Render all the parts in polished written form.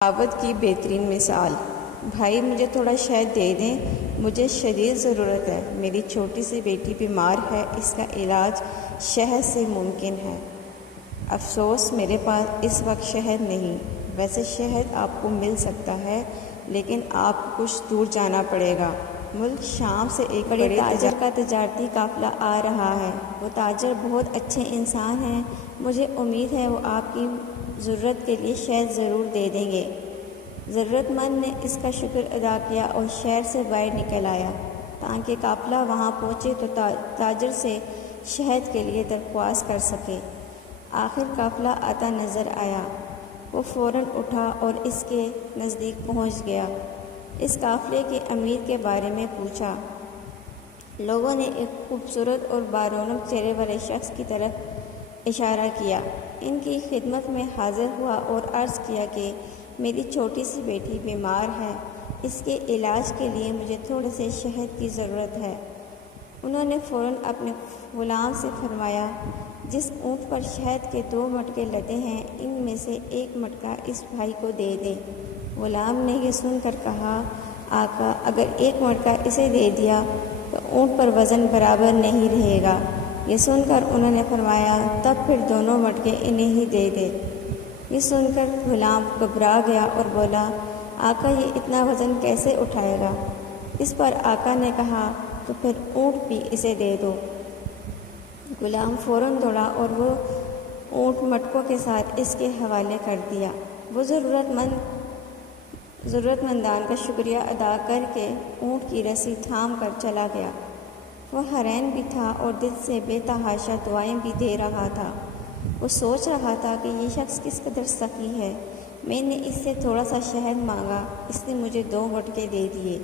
دعوت کی بہترین مثال۔ بھائی مجھے تھوڑا شہد دے دیں، مجھے شدید ضرورت ہے۔ میری چھوٹی سی بیٹی بیمار ہے، اس کا علاج شہد سے ممکن ہے۔ افسوس میرے پاس اس وقت شہد نہیں۔ ویسے شہد آپ کو مل سکتا ہے، لیکن آپ کو کچھ دور جانا پڑے گا۔ ملک شام سے ایک بڑے تاجر کا تجارتی قافلہ آ رہا ہے۔ وہ تاجر بہت اچھے انسان ہیں، مجھے امید ہے وہ آپ کی ضرورت کے لیے شہد ضرور دے دیں گے۔ ضرورت مند نے اس کا شکر ادا کیا اور شہر سے باہر نکل آیا تاکہ قافلہ وہاں پہنچے تو تاجر سے شہد کے لیے درخواست کر سکے۔ آخر قافلہ آتا نظر آیا، وہ فوراً اٹھا اور اس کے نزدیک پہنچ گیا۔ اس قافلے کے امیر کے بارے میں پوچھا۔ لوگوں نے ایک خوبصورت اور بارونق چہرے والے شخص کی طرف اشارہ کیا۔ ان کی خدمت میں حاضر ہوا اور عرض کیا کہ میری چھوٹی سی بیٹی بیمار ہے، اس کے علاج کے لیے مجھے تھوڑے سے شہد کی ضرورت ہے۔ انہوں نے فوراً اپنے غلام سے فرمایا، جس اونٹ پر شہد کے 2 مٹکے لدے ہیں، ان میں سے 1 مٹکا اس بھائی کو دے دیں۔ غلام نے یہ سن کر کہا، آقا اگر 1 مٹکا اسے دے دیا تو اونٹ پر وزن برابر نہیں رہے گا۔ یہ سن کر انہوں نے فرمایا، تب پھر دونوں مٹکے انہیں ہی دے دے۔ یہ سن کر غلام گھبرا گیا اور بولا، آقا یہ اتنا وزن کیسے اٹھائے گا؟ اس پر آقا نے کہا، تو پھر اونٹ بھی اسے دے دو۔ غلام فوراً دوڑا اور وہ اونٹ مٹکوں کے ساتھ اس کے حوالے کر دیا۔ وہ ضرورت مندان کا شکریہ ادا کر کے اونٹ کی رسی تھام کر چلا گیا۔ وہ حیران بھی تھا اور دل سے بے تحاشا دعائیں بھی دے رہا تھا۔ وہ سوچ رہا تھا کہ یہ شخص کس قدر سخی ہے۔ میں نے اس سے تھوڑا سا شہد مانگا، اس نے مجھے 2 مٹکے دے دیے۔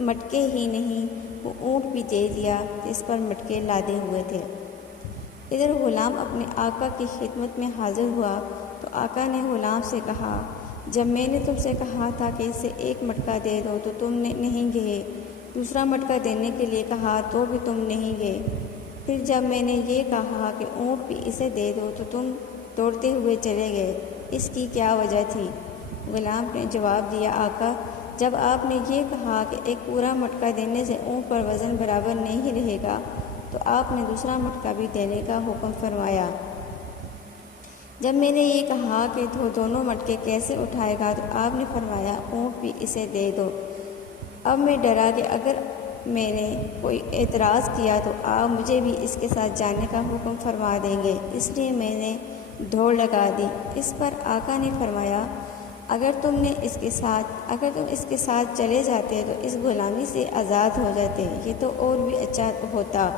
مٹکے ہی نہیں، وہ اونٹ بھی دے دیا جس پر مٹکے لادے ہوئے تھے۔ ادھر غلام اپنے آقا کی خدمت میں حاضر ہوا تو آقا نے غلام سے کہا، جب میں نے تم سے کہا تھا کہ اسے 1 مٹکا دے دو تو تم نے نہیں گئے، دوسرا مٹکا دینے کے لیے کہا تو بھی تم نہیں گئے، پھر جب میں نے یہ کہا کہ اونٹ بھی اسے دے دو تو تم دوڑتے ہوئے چلے گئے، اس کی کیا وجہ تھی؟ غلام نے جواب دیا، آقا جب آپ نے یہ کہا کہ 1 پورا مٹکا دینے سے اونٹ پر وزن برابر نہیں رہے گا تو آپ نے دوسرا مٹکا بھی دینے کا حکم فرمایا۔ جب میں نے یہ کہا کہ دونوں مٹکے کیسے اٹھائے گا تو آپ نے فرمایا، اونٹ بھی اسے دے دو۔ اب میں ڈرا کہ اگر میں نے کوئی اعتراض کیا تو آپ مجھے بھی اس کے ساتھ جانے کا حکم فرما دیں گے، اس لیے میں نے دوڑ لگا دی۔ اس پر آقا نے فرمایا، اگر تم اس کے ساتھ چلے جاتے تو اس غلامی سے آزاد ہو جاتے، یہ تو اور بھی اچھا ہوتا۔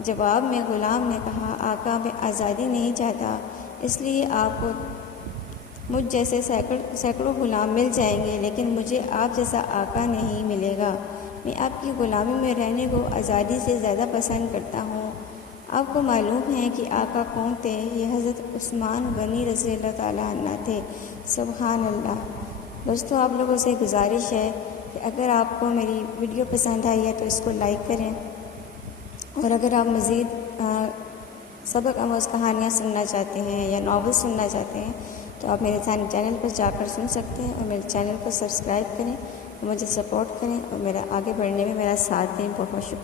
جواب میں غلام نے کہا، آقا میں آزادی نہیں چاہتا، اس لیے آپ کو مجھ جیسے سینکڑوں غلام مل جائیں گے، لیکن مجھے آپ جیسا آقا نہیں ملے گا۔ میں آپ کی غلامی میں رہنے کو آزادی سے زیادہ پسند کرتا ہوں۔ آپ کو معلوم ہے کہ آقا کون تھے؟ یہ حضرت عثمان غنی رضی اللہ تعالیٰ عنہ تھے۔ سبحان اللہ۔ دوستو آپ لوگوں سے گزارش ہے کہ اگر آپ کو میری ویڈیو پسند آئی ہے تو اس کو لائک کریں، اور اگر آپ مزید سبق آموز کہانیاں سننا چاہتے ہیں یا ناول سننا چاہتے ہیں تو آپ میرے چینل پر جا کر سن سکتے ہیں، اور میرے چینل کو سبسکرائب کریں، مجھے سپورٹ کریں اور میرا آگے بڑھنے میں میرا ساتھ دیں۔ بہت شکریہ۔